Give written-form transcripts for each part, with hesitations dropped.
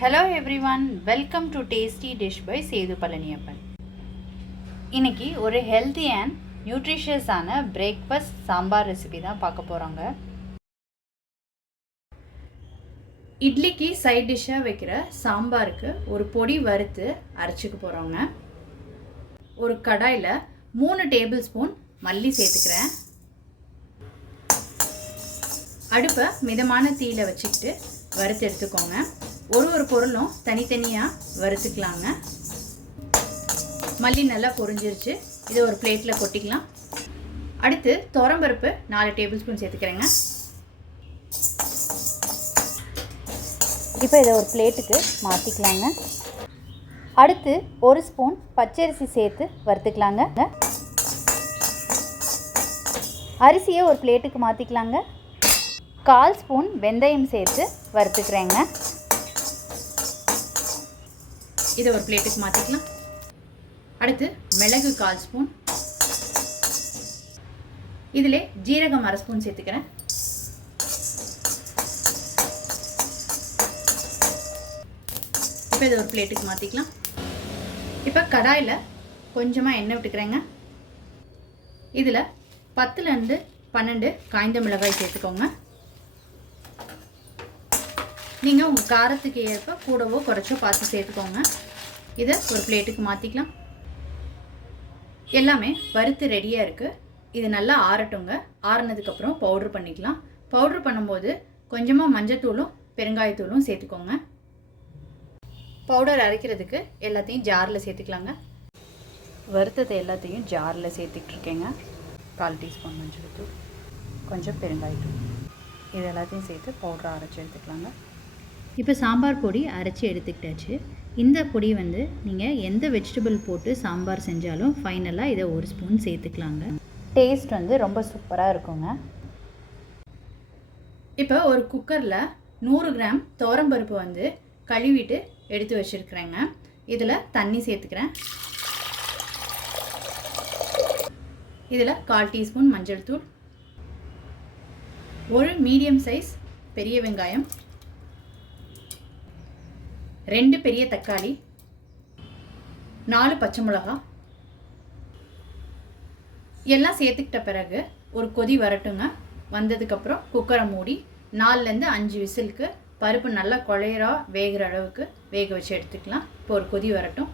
Hello everyone, welcome to Tasty Dish by Sethu Palaniappan. இன்னைக்கு ஒரு healthy and நியூட்ரிஷியஸான breakfast sambar recipe தான் பார்க்க போகிறோங்க. இட்லிக்கு சைட் டிஷ்ஷாக வைக்கிற சாம்பாருக்கு ஒரு பொடி வறுத்து அரைச்சிக்க போகிறோங்க. ஒரு கடாயில் 3 டேபிள் ஸ்பூன் மல்லி சேர்த்துக்கிறேன். அடுப்பை மிதமான தீயில் வச்சுக்கிட்டு வறுத்து எடுத்துக்கோங்க. ஒரு பொருளும் தனித்தனியாக வறுத்துக்கலாங்க. மல்லி நல்லா பொரிஞ்சிருச்சு. இதை ஒரு பிளேட்டில் கொட்டிக்கலாம். அடுத்து துவரம்பருப்பு 4 டேபிள் ஸ்பூன் சேர்த்துக்கிறேங்க. இப்போ இதை ஒரு பிளேட்டுக்கு மாற்றிக்கலாங்க. அடுத்து 1 ஸ்பூன் பச்சரிசி சேர்த்து வறுத்துக்கலாங்க. அரிசியை ஒரு பிளேட்டுக்கு மாற்றிக்கலாங்க. 1/4 ஸ்பூன் வெந்தயம் சேர்த்து வறுத்துக்கிறேங்க. இதை ஒரு பிளேட்டுக்கு மாற்றிக்கலாம். அடுத்து மிளகு 1/4 ஸ்பூன், இதில் ஜீரகம் 1/2 ஸ்பூன் சேர்த்துக்கிறேன். இப்போ இதை ஒரு பிளேட்டுக்கு மாற்றிக்கலாம். இப்போ கடாயில் கொஞ்சமாக எண்ணெய் விட்டுக்கிறேங்க. இதில் 10லேருந்து 12 காய்ந்த மிளகாய் சேர்த்துக்கோங்க. நீங்கள் உங்கள் காரத்துக்கு ஏற்ப கூடவோ குறைச்சோ பார்த்து சேர்த்துக்கோங்க. இதை ஒரு பிளேட்டுக்கு மாற்றிக்கலாம். எல்லாமே வறுத்து ரெடியாக இருக்குது. இது நல்லா ஆறட்டுங்க. ஆறினதுக்கப்புறம் பவுட்ரு பண்ணிக்கலாம். பவுட்ரு பண்ணும்போது கொஞ்சமாக மஞ்சத்தூளும் பெருங்காயத்தூளும் சேர்த்துக்கோங்க. பவுடர் அரைக்கிறதுக்கு எல்லாத்தையும் ஜாரில் சேர்த்துக்கலாங்க. வறுத்தது எல்லாத்தையும் ஜாரில் சேர்த்துக்கிட்ருக்கேங்க. 1/4 டீஸ்பூன் மஞ்சள் தூள், கொஞ்சம் பெருங்காயத்தூள், இது எல்லாத்தையும் சேர்த்து பவுடரை அரைச்சி எடுத்துக்கலாங்க. இப்போ சாம்பார் பொடி அரைச்சி எடுத்துக்கிட்டாச்சு. இந்த பொடி நீங்கள் எந்த வெஜிடபிள் போட்டு சாம்பார் செஞ்சாலும் ஃபைனலாக இதை 1 ஸ்பூன் சேர்த்துக்கலாங்க. டேஸ்ட் ரொம்ப சூப்பராக இருக்குங்க. இப்போ ஒரு குக்கரில் 100 கிராம் துவரம்பருப்பு கழுவிட்டு எடுத்து வச்சுருக்குறேங்க. இதில் தண்ணி சேர்த்துக்கிறேன். இதில் 1/4 டீஸ்பூன் மஞ்சள் தூள், ஒரு மீடியம் சைஸ் பெரிய வெங்காயம், 2 பெரிய தக்காளி, 4 பச்சை மிளகாய் எல்லாம் சேர்த்துக்கிட்ட பிறகு ஒரு கொதி வரட்டுங்க. வந்ததுக்கப்புறம் குக்கரை மூடி 4லேருந்து 5 விசிலுக்கு பருப்பு நல்லா குழையரா வேகிற அளவுக்கு வேக வச்சு எடுத்துக்கலாம். இப்போ ஒரு கொதி வரட்டும்.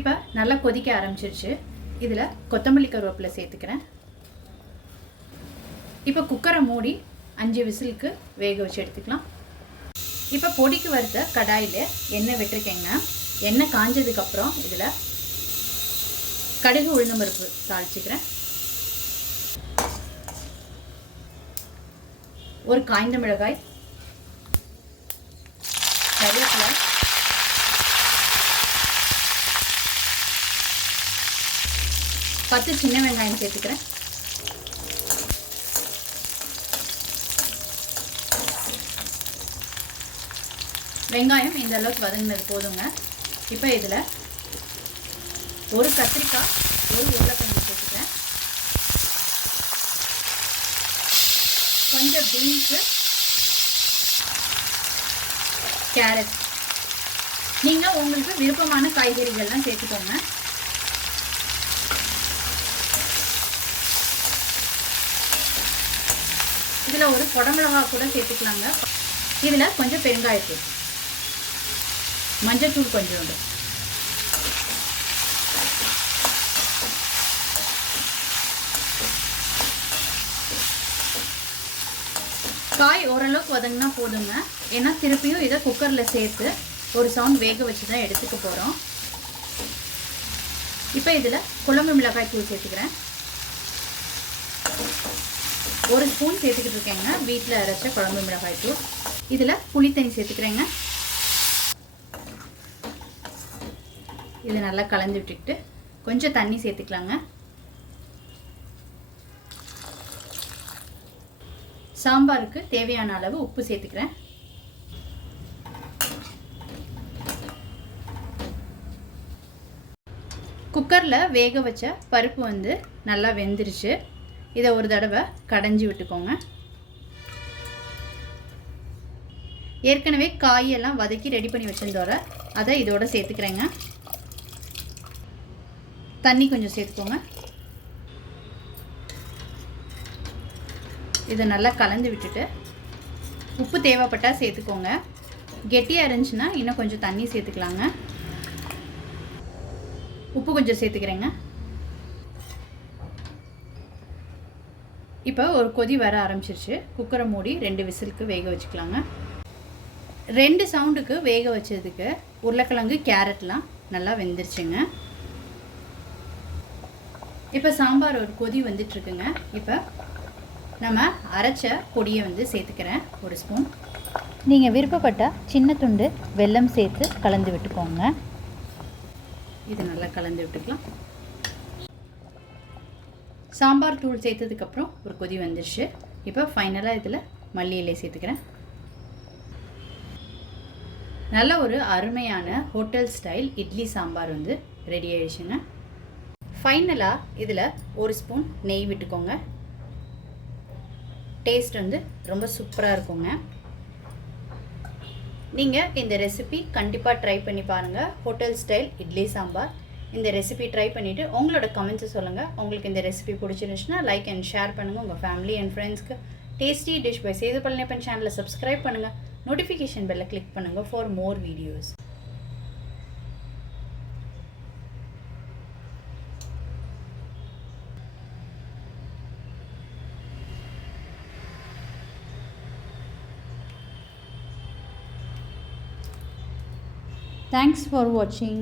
இப்போ நல்லா கொதிக்க ஆரம்பிச்சிருச்சு. இதில் கொத்தமல்லி கருவேப்பிலை சேர்த்துக்கிறேன். இப்போ குக்கரை மூடி 5 விசிலுக்கு வேக வச்சு எடுத்துக்கலாம். இப்போ பொடிக்கு வறுத்த கடாயில் எண்ணெய் விட்டுருக்கேங்க. எண்ணெய் காஞ்சதுக்கப்புறம் இதில் கடுகு உளுந்தம்பருப்பு தாளிச்சிக்கிறேன். ஒரு காய்ந்த மிளகாய், கருவேப்பிலை, பத்து சின்ன வெங்காயம் சேர்த்துக்கிறேன். வெங்காயம் இந்த அளவுக்கு வதங்கினது போதுங்க. இப்போ இதில் ஒரு கத்திரிக்காய், ஒரு உருளைக்கிழங்கு சேர்த்துக்கிறேன். கொஞ்சம் பீன்ஸு, கேரட், நீங்கள் உங்களுக்கு விருப்பமான காய்கறிகள்லாம் சேர்த்துக்கோங்க. இதில் ஒரு குடமிளகாய் கூட சேர்த்துக்கலாங்க. இதில் கொஞ்சம் பெருங்காயத்தூள், மஞ்சத்தூள் கொஞ்சோண்டு, காய் ஓரளவுக்கு வதங்கினா போதுங்க. ஏன்னா திருப்பியும் இதை குக்கரில் சேர்த்து ஒரு சவுண்ட் வேக வச்சு தான் எடுத்துக்க போகிறோம். இப்போ இதில் குழம்பு மிளகாய் தூள் சேர்த்துக்கிறேன். 1 ஸ்பூன் சேர்த்துக்கிட்டு இருக்கேங்க. வீட்டில் அரைச்ச குழம்பு மிளகாய் தூள். இதில் புளித்தண்ணி சேர்த்துக்கிறேங்க. இது நல்லா கலந்து விட்டுக்கிட்டு கொஞ்சம் தண்ணி சேர்த்துக்கலாங்க. சாம்பாருக்கு தேவையான அளவு உப்பு சேர்த்துக்கிறேன். குக்கரில் வேக வச்ச பருப்பு நல்லா வெந்துருச்சு. இதை ஒரு தடவை கடைஞ்சி விட்டுக்கோங்க. ஏற்கனவே காயெல்லாம் வதக்கி ரெடி பண்ணி வச்சிருந்தோட அதை இதோட சேர்த்துக்கிறேங்க. தண்ணி கொஞ்சம் சேர்த்துக்கோங்க. இதை நல்லா கலந்து விட்டுட்டு உப்பு தேவைப்பட்டால் சேர்த்துக்கோங்க. கெட்டியாக இருந்துச்சுன்னா இன்னும் கொஞ்சம் தண்ணி சேர்த்துக்கலாங்க. உப்பு கொஞ்சம் சேர்த்துக்கிறேங்க. இப்போ ஒரு கொதி வர ஆரம்பிச்சிருச்சு. குக்கரை மூடி 2 விசிலுக்கு வேக வச்சுக்கலாங்க. 2 சவுண்டுக்கு வேக வச்சதுக்கு உருளைக்கிழங்கு கேரட்லாம் நல்லா வெந்துருச்சுங்க. இப்போ சாம்பார் ஒரு கொதி வந்துட்டுருக்குங்க. இப்போ நம்ம அரைச்ச பொடியை வந்து சேர்த்துக்கிறேன் 1 ஸ்பூன். நீங்கள் விருப்பப்பட்டால் சின்ன துண்டு வெல்லம் சேர்த்து கலந்து விட்டுக்கோங்க. இது நல்லா கலந்து விட்டுக்கலாம். சாம்பார் தூள் சேர்த்ததுக்கப்புறம் ஒரு கொதி வந்துடுச்சு. இப்போ ஃபைனலாக இதில் மல்லி இலை சேர்த்துக்கிறேன். நல்ல ஒரு அருமையான ஹோட்டல் ஸ்டைல் இட்லி சாம்பார் வந்து ரெடி ஆயிடுச்சுங்க. ஃபைனலாக இதில் 1 ஸ்பூன் நெய் விட்டுக்கோங்க. டேஸ்ட் வந்து ரொம்ப சூப்பராக இருக்குங்க. நீங்கள் இந்த ரெசிபி கண்டிப்பாக ட்ரை பண்ணி பாருங்கள். Hotel style idli sambar. இந்த ரெசிபி ட்ரை பண்ணிவிட்டு உங்களோட கமெண்ட்ஸை சொல்லுங்கள். உங்களுக்கு இந்த ரெசிபி பிடிச்சிருந்துச்சுன்னா லைக் அண்ட் ஷேர் பண்ணுங்கள் உங்கள் ஃபேமிலி அண்ட் ஃப்ரெண்ட்ஸ்க்கு. Tasty dish by Sethu Palaniappan சேனலை சப்ஸ்கிரைப் பண்ணுங்கள். நோட்டிஃபிகேஷன் பெல்லை கிளிக் பண்ணுங்கள் for more videos. Thanks for watching.